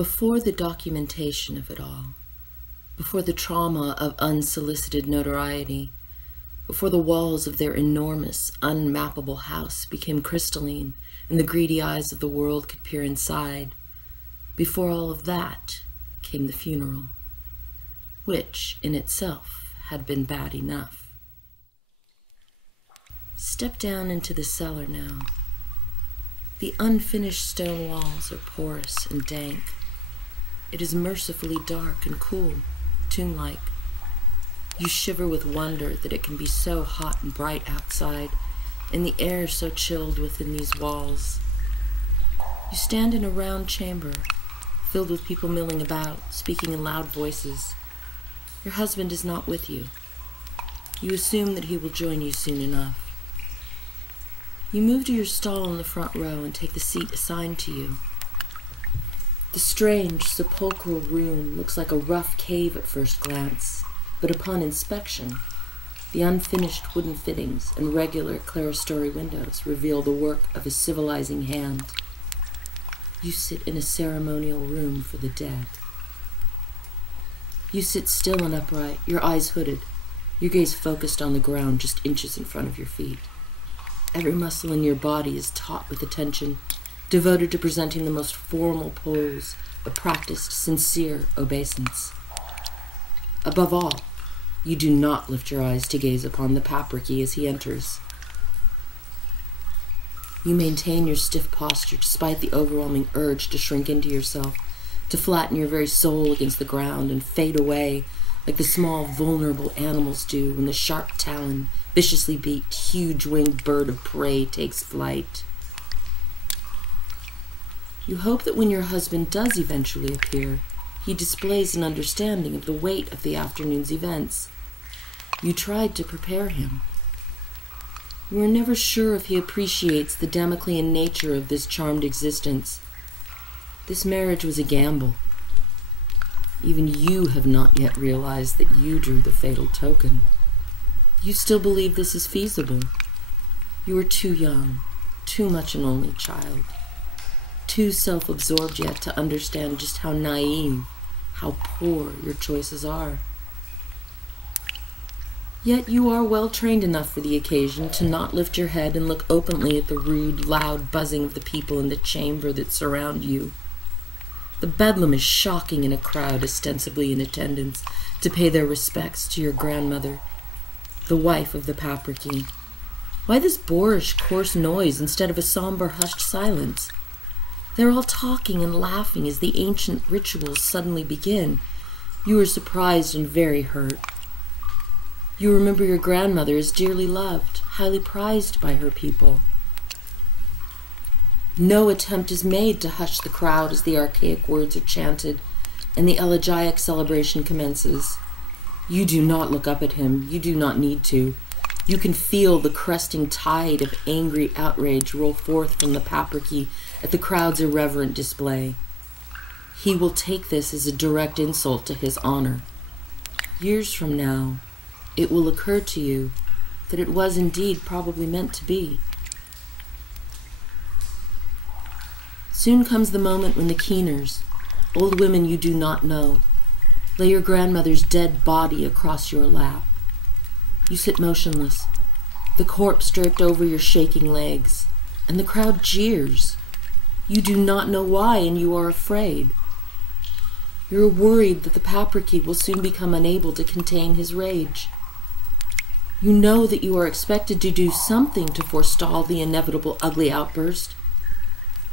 Before the documentation of it all, before the trauma of unsolicited notoriety, before the walls of their enormous, unmappable house became crystalline and the greedy eyes of the world could peer inside, before all of that came the funeral, which in itself had been bad enough. Step down into the cellar now. The unfinished stone walls are porous and dank. It is mercifully dark and cool, tomb-like. You shiver with wonder that it can be so hot and bright outside, and the air so chilled within these walls. You stand in a round chamber, filled with people milling about, speaking in loud voices. Your husband is not with you. You assume that he will join you soon enough. You move to your stall in the front row and take the seat assigned to you. The strange, sepulchral room looks like a rough cave at first glance, but upon inspection, the unfinished wooden fittings and regular clerestory windows reveal the work of a civilizing hand. You sit in a ceremonial room for the dead. You sit still and upright, your eyes hooded, your gaze focused on the ground just inches in front of your feet. Every muscle in your body is taut with attention, devoted to presenting the most formal pose of practiced, sincere obeisance. Above all, you do not lift your eyes to gaze upon the papriki as he enters. You maintain your stiff posture despite the overwhelming urge to shrink into yourself, to flatten your very soul against the ground and fade away like the small, vulnerable animals do when the sharp talon, viciously beaked, huge-winged bird of prey takes flight. You hope that when your husband does eventually appear, he displays an understanding of the weight of the afternoon's events. You tried to prepare him. You are never sure if he appreciates the Damoclean nature of this charmed existence. This marriage was a gamble. Even you have not yet realized that you drew the fatal token. You still believe this is feasible. You are too young, too much an only child, too self-absorbed yet to understand just how naive, how poor your choices are. Yet you are well trained enough for the occasion to not lift your head and look openly at the rude, loud buzzing of the people in the chamber that surround you. The bedlam is shocking in a crowd ostensibly in attendance to pay their respects to your grandmother, the wife of the papriki. Why this boorish, coarse noise instead of a somber, hushed silence? They're all talking and laughing as the ancient rituals suddenly begin. You are surprised and very hurt. You remember your grandmother as dearly loved, highly prized by her people. No attempt is made to hush the crowd as the archaic words are chanted and the elegiac celebration commences. You do not look up at him. You do not need to. You can feel the cresting tide of angry outrage roll forth from the papriki at the crowd's irreverent display. He will take this as a direct insult to his honor. Years from now, it will occur to you that it was indeed probably meant to be. Soon comes the moment when the Keeners, old women you do not know, lay your grandmother's dead body across your lap. You sit motionless, the corpse draped over your shaking legs, and the crowd jeers. You do not know why, and you are afraid. You are worried that the papriki will soon become unable to contain his rage. You know that you are expected to do something to forestall the inevitable ugly outburst.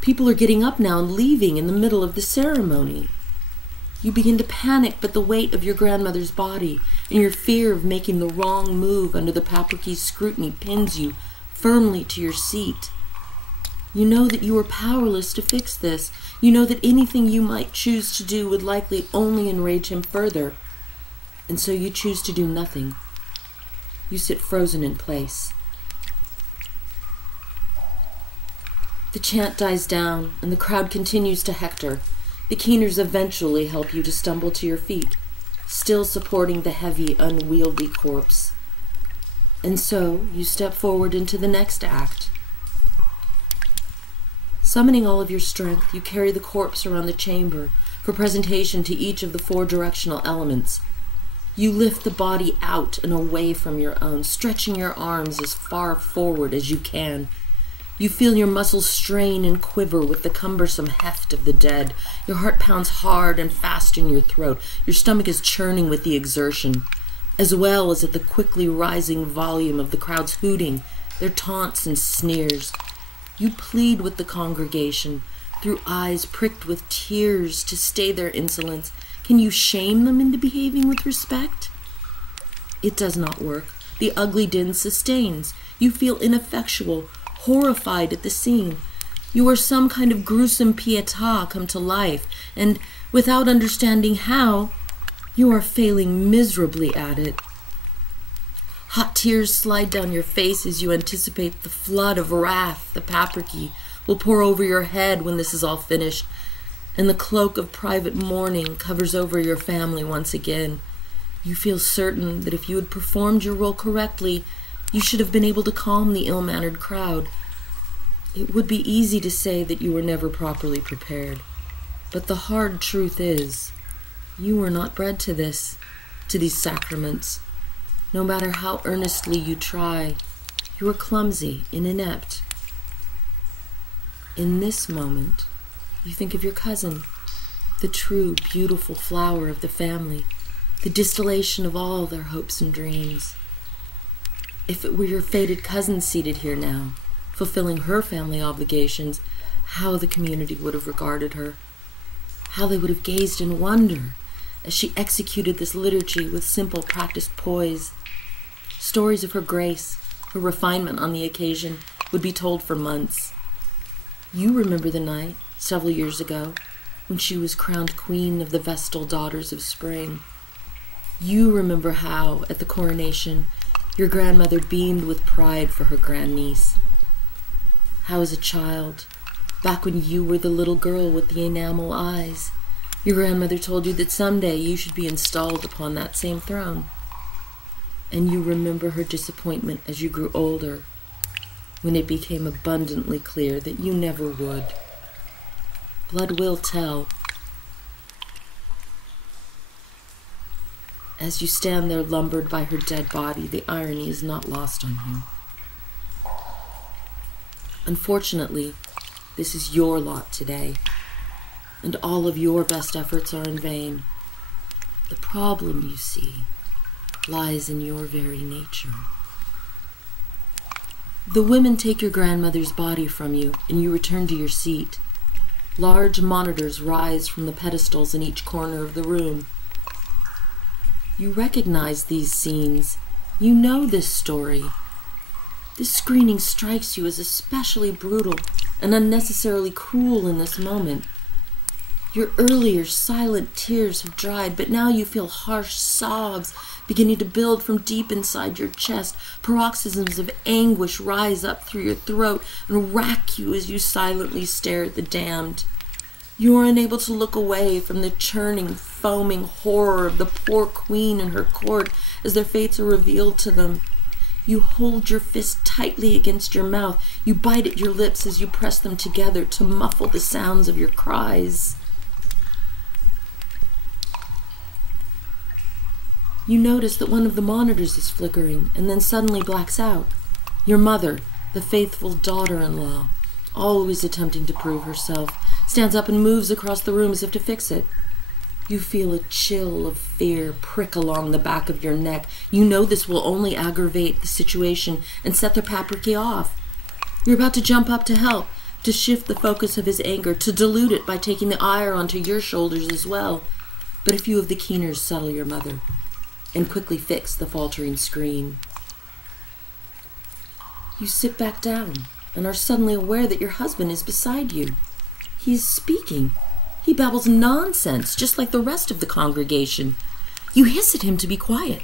People are getting up now and leaving in the middle of the ceremony. You begin to panic, but the weight of your grandmother's body and your fear of making the wrong move under the papriki's scrutiny pins you firmly to your seat. You know that you are powerless to fix this. You know that anything you might choose to do would likely only enrage him further. And so you choose to do nothing. You sit frozen in place. The chant dies down, and the crowd continues to hector. The Keeners eventually help you to stumble to your feet, still supporting the heavy, unwieldy corpse. And so you step forward into the next act. Summoning all of your strength, you carry the corpse around the chamber for presentation to each of the 4 directional elements. You lift the body out and away from your own, stretching your arms as far forward as you can. You feel your muscles strain and quiver with the cumbersome heft of the dead. Your heart pounds hard and fast in your throat. Your stomach is churning with the exertion, as well as at the quickly rising volume of the crowd's hooting, their taunts and sneers. You plead with the congregation, through eyes pricked with tears, to stay their insolence. Can you shame them into behaving with respect? It does not work. The ugly din sustains. You feel ineffectual, horrified at the scene. You are some kind of gruesome pietà come to life, and without understanding how, you are failing miserably at it. Hot tears slide down your face as you anticipate the flood of wrath the papriki will pour over your head when this is all finished, and the cloak of private mourning covers over your family once again. You feel certain that if you had performed your role correctly, you should have been able to calm the ill-mannered crowd. It would be easy to say that you were never properly prepared, but the hard truth is, you were not bred to this, to these sacraments. No matter how earnestly you try, you are clumsy and inept. In this moment, you think of your cousin, the true, beautiful flower of the family, the distillation of all their hopes and dreams. If it were your fated cousin seated here now, fulfilling her family obligations, how the community would have regarded her, how they would have gazed in wonder as she executed this liturgy with simple, practiced poise. Stories of her grace, her refinement on the occasion, would be told for months. You remember the night, several years ago, when she was crowned queen of the Vestal Daughters of Spring. You remember how, at the coronation, your grandmother beamed with pride for her grandniece. How as a child, back when you were the little girl with the enamel eyes, your grandmother told you that someday you should be installed upon that same throne. And you remember her disappointment as you grew older, when it became abundantly clear that you never would. Blood will tell. As you stand there lumbered by her dead body, the irony is not lost on you. Unfortunately, this is your lot today, and all of your best efforts are in vain. The problem, you see, lies in your very nature. The women take your grandmother's body from you, and you return to your seat. Large monitors rise from the pedestals in each corner of the room. You recognize these scenes. You know this story. This screening strikes you as especially brutal and unnecessarily cruel in this moment. Your earlier silent tears have dried, but now you feel harsh sobs beginning to build from deep inside your chest. Paroxysms of anguish rise up through your throat and rack you as you silently stare at the damned. You are unable to look away from the churning, foaming horror of the poor queen and her court as their fates are revealed to them. You hold your fist tightly against your mouth. You bite at your lips as you press them together to muffle the sounds of your cries. You notice that one of the monitors is flickering and then suddenly blacks out. Your mother, the faithful daughter-in-law, always attempting to prove herself, stands up and moves across the room as if to fix it. You feel a chill of fear prick along the back of your neck. You know this will only aggravate the situation and set the papriki off. You're about to jump up to help, to shift the focus of his anger, to dilute it by taking the ire onto your shoulders as well. But a few of the keeners settle your mother and quickly fix the faltering screen. You sit back down and are suddenly aware that your husband is beside you. He is speaking. He babbles nonsense, just like the rest of the congregation. You hiss at him to be quiet.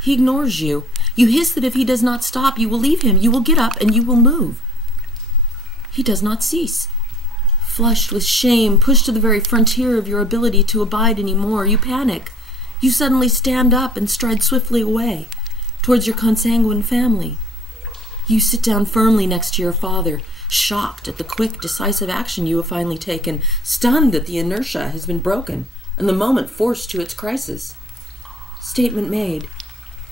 He ignores you. You hiss that if he does not stop, you will leave him. You will get up and you will move. He does not cease. Flushed with shame, pushed to the very frontier of your ability to abide any more, you panic. You suddenly stand up and stride swiftly away, towards your consanguine family. You sit down firmly next to your father, shocked at the quick, decisive action you have finally taken, stunned that the inertia has been broken, and the moment forced to its crisis. Statement made.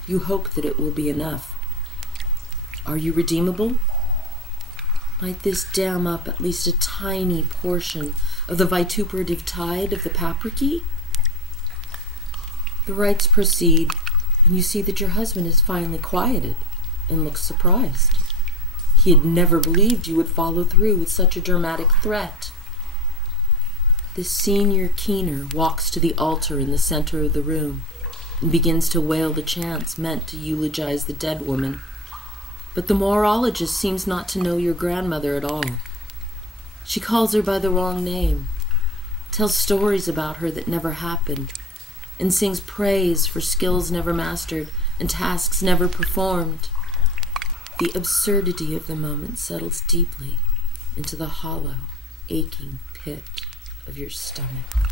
You hope that it will be enough. Are you redeemable? Might this dam up at least a tiny portion of the vituperative tide of the papriki? The rites proceed, and you see that your husband is finally quieted and looks surprised. He had never believed you would follow through with such a dramatic threat. The senior keener walks to the altar in the center of the room and begins to wail the chants meant to eulogize the dead woman. But the morologist seems not to know your grandmother at all. She calls her by the wrong name, tells stories about her that never happened, and sings praise for skills never mastered and tasks never performed. The absurdity of the moment settles deeply into the hollow, aching pit of your stomach.